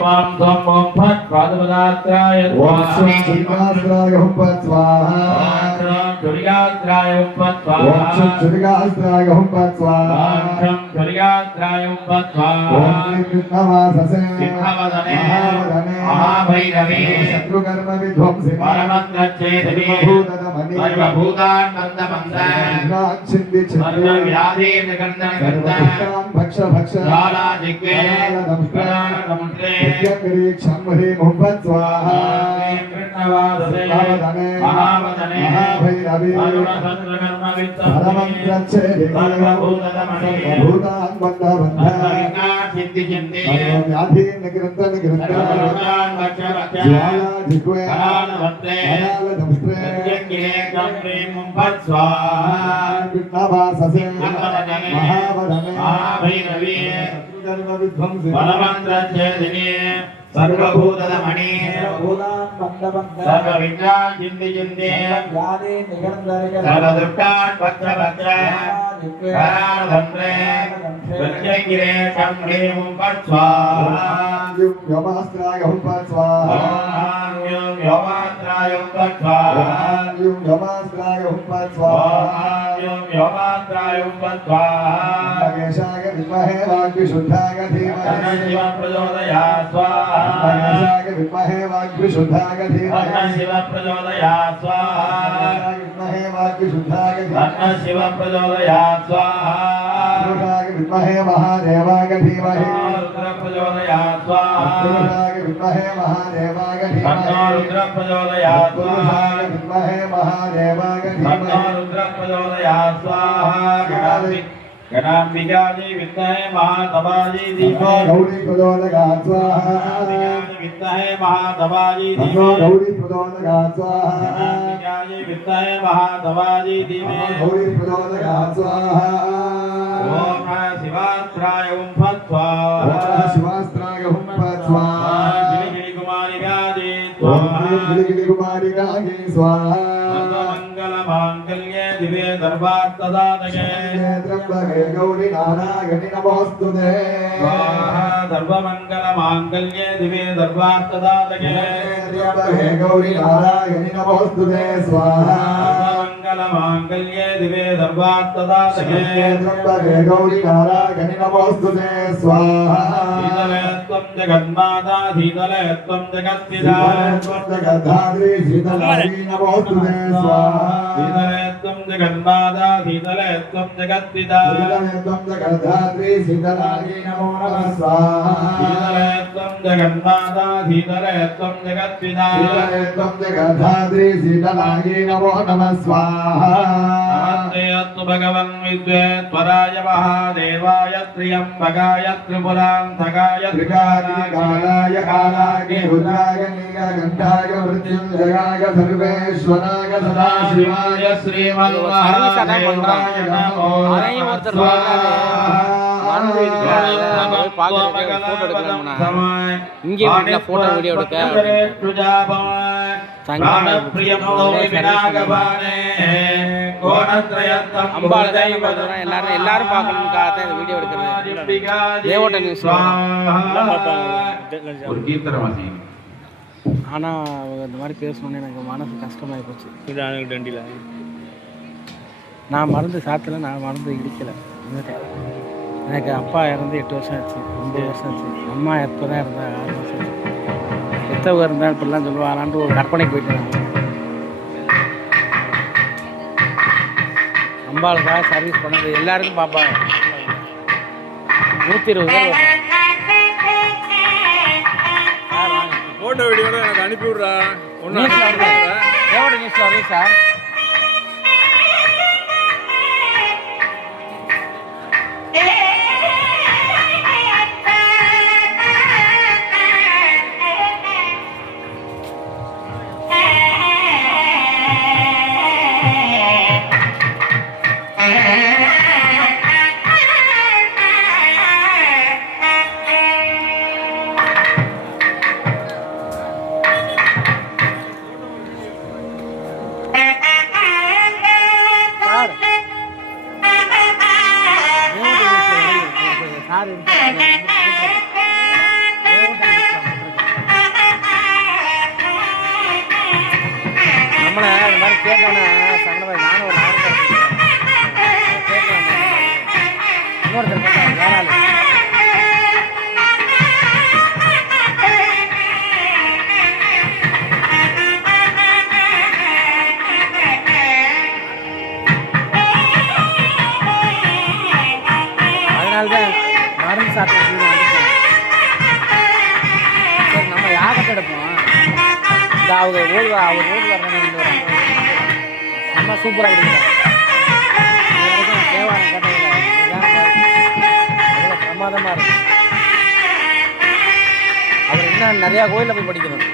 त्वां त्वं ओं फट् पादपदात्राय स्वाहा ओं चुरिकास्त्राय हुं फट् स्वाहा ओं चुरिकास्त्राय हुं फट् स्वाहा ओं चुरिकास्त्राय हुं फट् स्वाहा ओं चुरिकास्त्राय हुं फट् स्वाहा ओं कृष्णवाससे कृष्णवदने महावदने महाभैरवे शत्रुकर्म विध्वंसिने परमत्रच्छेदिने सर्वभूतान् बन्धबन्ध छिन्दी सर्वव्याधि निकन्दनकर्ता भक्ष भक्ष ज्वालादिग्वे गणानदंष्ट्रे क्षम्भे मुम्बत् स्वाहा कृष्णवादने महावदने महाभैरवे परमत्रच्छेदिने सर्वभूतदमने भूतान् बन्धबन्ध सिद्धि व्याधि निकृन्त सर्वभूतान् भक्ष भक्ष ज्वालादिग्वे गणानदंष्ट्रे मुम्बत् स्वाहा कृष्णवाससे महावदने महाभैरवी धर्म विध्वंसिने बलमन्त्रच्छेदिने सर्वभूतदमणे सर्वविद्यान् चिन्ति सर्वदुष्टान् भक्ष भक्ष करानदंष्ट्रे प्रत्यङ्गिरे शम्भे मुम्बत् स्वाहा व्योमास्त्राय हुं फट् स्वाहा व्योमास्त्राय हुं फट् स्वाहा व्योमास्त्राय हुं फट् स्वाहा व्योमास्त्राय हुं फट् स्वाहा महेशाय विद्महे वाग्विशुद्धाय धीमहि शिव प्रचोदयात् स्वाहा महेशाय विद्महे वाग्विशुद्धाय धीमहि शिव प्रचोदयात् स्वाहा विद्महे वाग्विशुद्धाय धीमहि शिव प्रचोदयात् स्वाहा पुरुषाय विद्महे महादेवाय धीमहि रुद्र प्रचोदयात् स्वाहा पुरुषाय विद्महे महादेवाय धीमहि रुद्र प्रचोदयात् पुरुषाय विद्महे महादेवाय धीमहि रुद्र प्रचोदयात् स्वाहा गणाम्बिकायै विद्महे महातपायै धीमहि गौरी प्रचोदयात् स्वाहा विद्महे महातपायै तन्नो धीमहि गौरी प्रचोदयात् स्वाहा गणाम्बिकायै विद्महे महातपायै धीमहि गौरी प्रचोदयात् स्वाहा ओम शिवास्त्राय हुं फट् स्वाहा ओम शिवास्त्राय हुं फट् स्वाहा गिरि कुमारी व्याधि ओम स्वाहा गिरि कुमारी गागे स्वाहा सर्वमंगल मांगल्ये दिवे सर्वार्थदातके त्र्यंबके गौरी नारायणि नमोस्तुते स्वाहा सर्वमंगल मांगल्ये दिवे सर्वार्थदातके त्र्यंबके गौरी नारायणि नमोस्तुते स्वाहा सर्वमंगल मांगल्ये दिवे सर्वार्थदातके त्र्यंबके गौरी नारायणि नमोस्तुते स्वाहा शीतले त्वं जगन्माता शीतले त्वं जगत्पिता जगद्धात्री शीतलायै नमोस्तुते स्वाहा शीतले त्वं जगन्माता शीतले त्वं जगत्पिता शीतले त्वं जगद्धात्री शीतलायै नमो नमः स्वाहा शीतले त्वं जगन्माता शीतले त्वं जगत्पिता शीतले त्वं जगद्धात्री शीतलायै नमो नमः स्वाहा नमस्ते अस्तु भगवन् विद्वेश्वराय महादेवाय त्र्यम्बकाय त्रिपुरान्तकाय त्रिकालाय कालाय रुद्राय नीलकण्ठाय मृत्युञ्जयाय सर्वेश्वराय सदाशिवाय श्रीमन्महादेवाय नमो எல்லாரும் பார்க்கணும்காக இந்த வீடியோ எடுக்கிறது. தேவோட்ட நியூஸ் ஒரு கீர்த்தனை வாசிங்க. ஆனால் இந்த மாதிரி பேசணுன்னு எனக்கு மனசு கஷ்டமாகி போச்சு. நான் மருந்து சாத்தலை, நான் மருந்து இடிக்கலை. எனக்கு அப்பா இறந்து 8 வருஷம் ஆச்சு, 9 வருஷம் ஆச்சு. அம்மா எப்போ தான் இருந்தா 6 வருஷம் ஆச்சு. எத்தவங்க இருந்தால் இப்படிலாம் சொல்லுவாங்களான்ட்டு ஒரு கற்பனைக்கு போயிட்டேன். அம்பாளுக்காக சர்வீஸ் பண்ணது எல்லாருக்கும் பார்ப்பாங்க. 120 பேர் ஃபோட்டோ வீடியோட எனக்கு அனுப்பி விட்றா. நியூஸில் வருது, எவ்வளோ நியூஸில் வருது சார்? கேட்டோன்னே சங்கடமாய் நானும் ஒரு ஆர்வம் கேட்கலாம். இன்னொருத்தர் கேட்டாங்க வேற ஆள். அதனால்தான் மருந்து சாப்பிட்டு வந்துட்டேன். சரி நம்ம யாகத்தை எடுப்போம். இந்த அவங்க அவர் ரோடு வரணும் நம்ம சூப்பராக கொடுக்குறாங்க. இது வரைக்கும் தேவாரம் கேட்டதில்லை. அவ்வளோ பிரமாதமாக இருக்கு. அவர் இன்னும் நிறையா கோயிலில் போய் படிக்கணும்.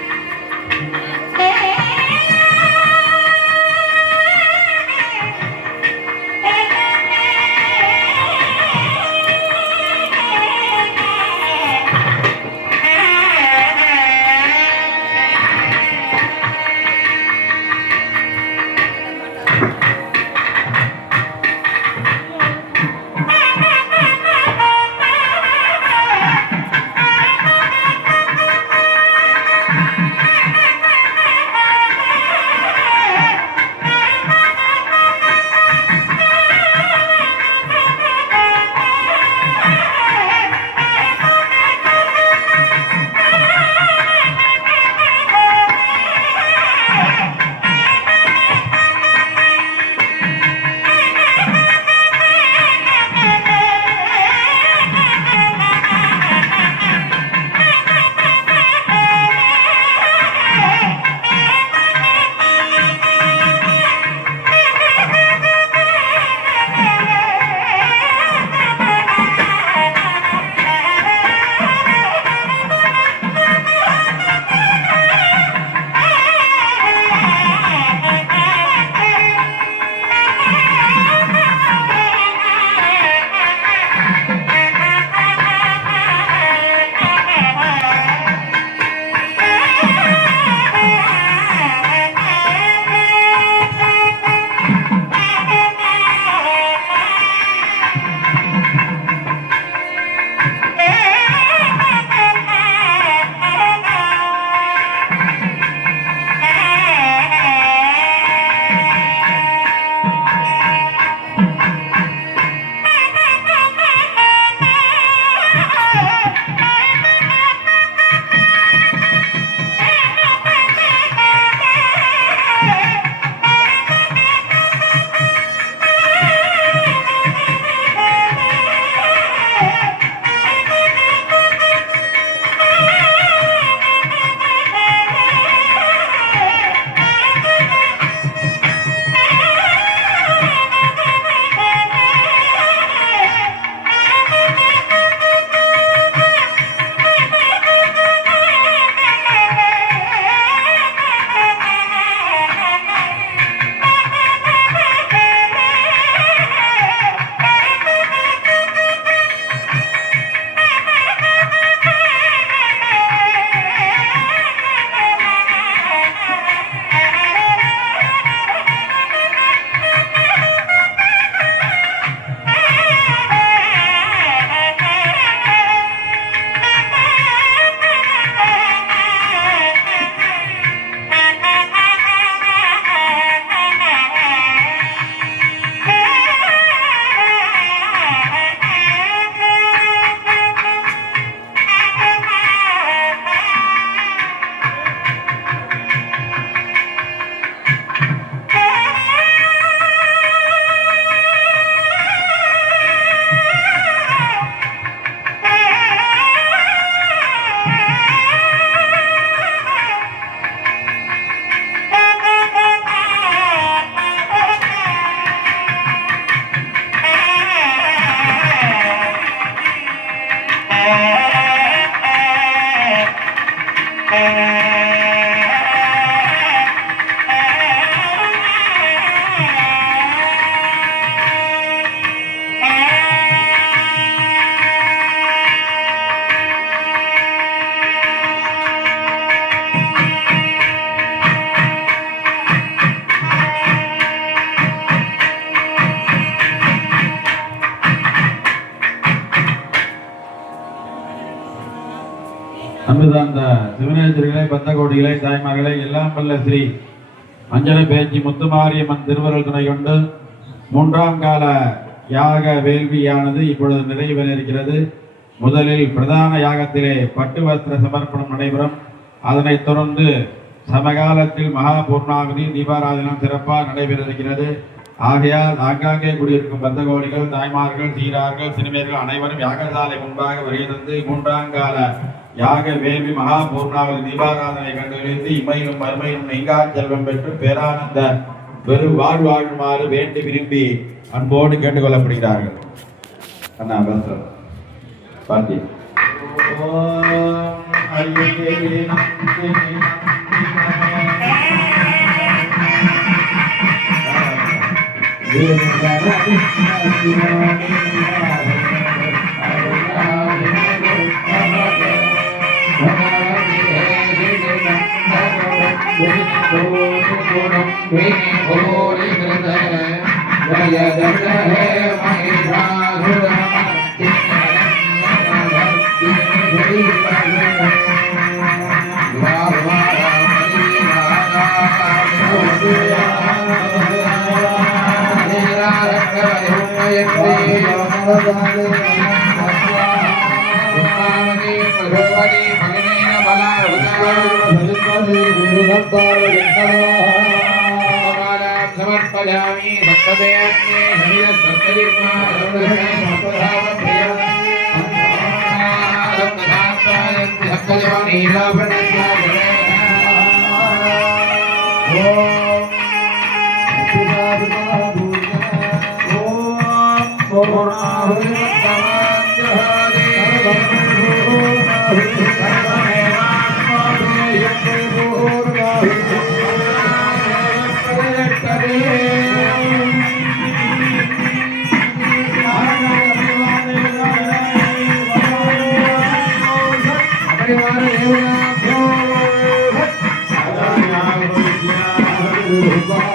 அன்புதாந்த சிவனேஸ்வரிகளை பந்த கோடிகளை தாய்மார்களை எல்லாம் வல்ல ஸ்ரீ அஞ்சன பேச்சி முத்துமாரியம்மன் திருவருள் துணை கொண்டு 3ஆம் கால யாக வேள்வியானது இப்பொழுது நிறைவேற இருக்கிறது. முதலில் பிரதான யாகத்திலே பட்டு வஸ்திர சமர்ப்பணம் நடைபெறும். அதனைத் தொடர்ந்து சமகாலத்தில் மகா பூர்ணாகுதி தீபாராதனம் சிறப்பாக நடைபெற இருக்கிறது. ஆகையால் ஆங்காங்கே குடியிருக்கும் பந்தகோடிகள், தாய்மார்கள், சீரார்கள், சிறுமியர்கள் அனைவரும் யாகசாலை முன்பாக வருகை தந்து 3ஆம் கால யாக வேள்வி மகா பூர்ணாவதி தீபாராதனை கண்டுகளித்து இம்மையிலும் மறுமையிலும் நீங்கா செல்வம் பெற்று பேரானந்த பெரு வாழ்வாழுமாறு வேண்டி விரும்பி அன்போடு கேட்டுக்கொள்ளப்படுகிறார்கள். அண்ணா பேசுறோம் பாத்தி समर्पयामि सत्तदेवने हरिः सत्तदिक्मा Bye.